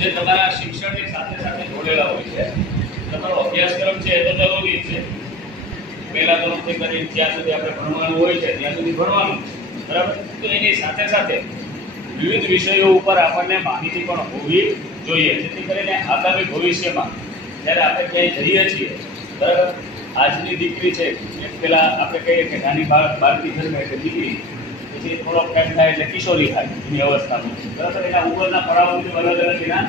જે તમારા શિક્ષણની સાથે સાથે જોડેલા હોય છે. તમારો અભ્યાસક્રમ છે એ તો જરૂરી જ છે. પહેલા ધોરણથી કરીને જ્યાં સુધી આપણે ભણવાનું હોય છે ત્યાં સુધી ભણવાનું, બરાબર. તો એની સાથે સાથે વિવિધ વિષયો ઉપર આપણને માહિતી પણ હોવી જોઈએ, જેથી કરીને આગામી ભવિષ્યમાં જ્યારે આપણે ક્યાંય જઈએ છીએ, બરાબર. આજની દીકરી છે એ પેલા આપણે કહીએ કે નાની બાળકી જન્મે એટલે દીકરી, પછી થોડોક ટાઈમ થાય એટલે કિશોરી થાય એની અવસ્થામાં, બરાબર. એના ઉંમરના પડાવની અલગ અલગ એના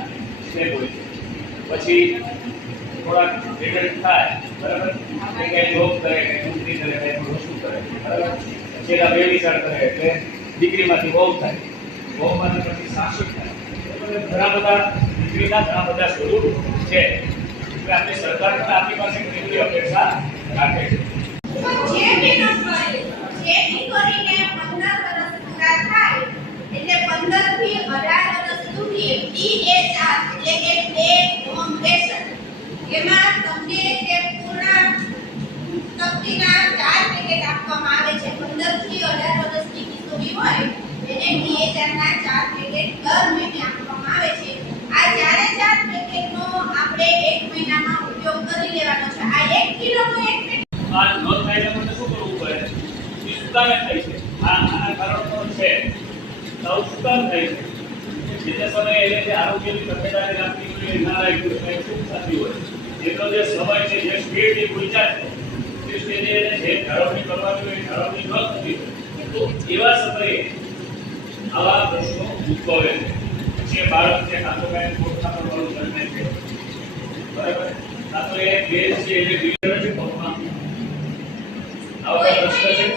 સ્ટેપ હોય છે. પછી થોડાક એડલ્ટ થાય, બરાબર, કંઈ જોબ કરે, કંઈ નોકરી કરે, કંઈ વસ્તુ કરે, બરાબર. પછી એના બે વિચાર કરે એટલે દીકરીમાંથી વહુ થાય, વહુમાંથી પછી સાસુ થાય. ઘણા બધા દીકરીના ઘણા બધા સ્વરૂપ છે. આપણી સરકાર પણ આપણી પાસે કેટલી અપેક્ષા રાખે છે. એમાં તમને કે પૂર્ણ શક્તિના 4 પેકેટ આપવામાં આવે છે. 15 થી 18 વર્ષની કિશોરી હોય એને DHR ના 4 પેકેટ દર મહિને આપવામાં આવે છે. આ 4 પેકેટનો આપણે 1 મહિનામાં ઉપયોગ કરી લેવાનો છે. આ 1 કિલોનો 1 પેકેટ આ ન થાય એટલે મને શું કરવું પડે? એ સુકામે થાય છે. આના કારણ પણ છે. તો સુકામ થાય છે. જે સમયે એને જે આરોગ્યની તકેદારી રાખવી જોઈએ ના રાખવી હોય શું થતી હોય, એટલો જે સમય છે, જે સ્પીડ એ ઊંચા છે, તે સ્ટેજે એને જે જાળવણી કરવાની હોય જાળવણી ન થતી હોય, તો એવા સમયે આવા પ્રશ્નો ઉદ્ભવે છે. જે બાળક છે કાં તો કાંઈ પોતાનો કરવાનું જન્મે છે, બરાબર, કાં તો એ બેઝ છે એટલે ક્લિયર છે પગમાં આવા કઈ પ્રશ્ન છે.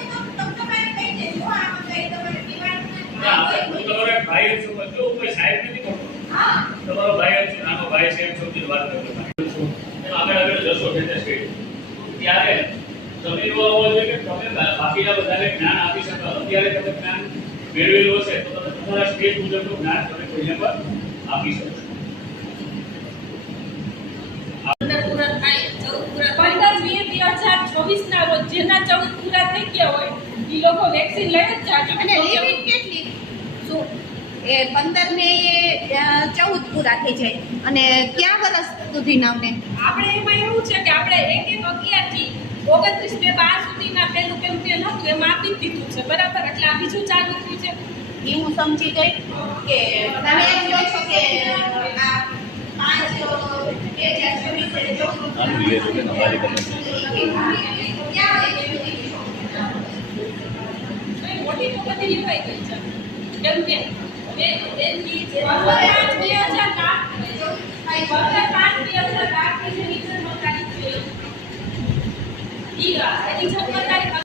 તમારો ભાઈ છો, બધું કોઈ સાહેબ નથી કરતો. તમારો ભાઈ છે, નાનો ભાઈ છે, એમ સમજીને વાત કરજો. આગળ જશો ત્યારે તમે એવો હોવો જોઈએ કે તમે બાકીના બધાને જ્ઞાન આપી શકો. અત્યારે તમે જ્ઞાન મેળવેલું હશે તો તમે તમારા સ્ટેજ મુજબનું જ્ઞાન તમે કોઈને પણ આપી શકો. 15/2/2024 ના રોજ જેના 14 પૂરા થઈ ગયા હોય એ લોકો વેક્સિન લઈ જ જાજો. અને લિમિટ કેટલી? શું એ 15 મે એ 14 પૂરા થઈ જાય અને ક્યાં વર્ષ સુધી નામને? આપણે એમાં એવું છે કે આપણે 1/11 થી 29/12 સુધીના પેલું કેમ્પેન હતું એમાં આપી દીધું છે, બરાબર. એટલે આ બીજું ચાલુ થયું છે એ હું સમજી ગઈ કે તમે એમ કહો છો કે આ 5/2024 મોટી તો બધી લીપાઈ ગઈ છે કેમ કે એની જે 15/5/2012 ની જે નીચે નોંધાણી છે ઈ એની 16 તારીખ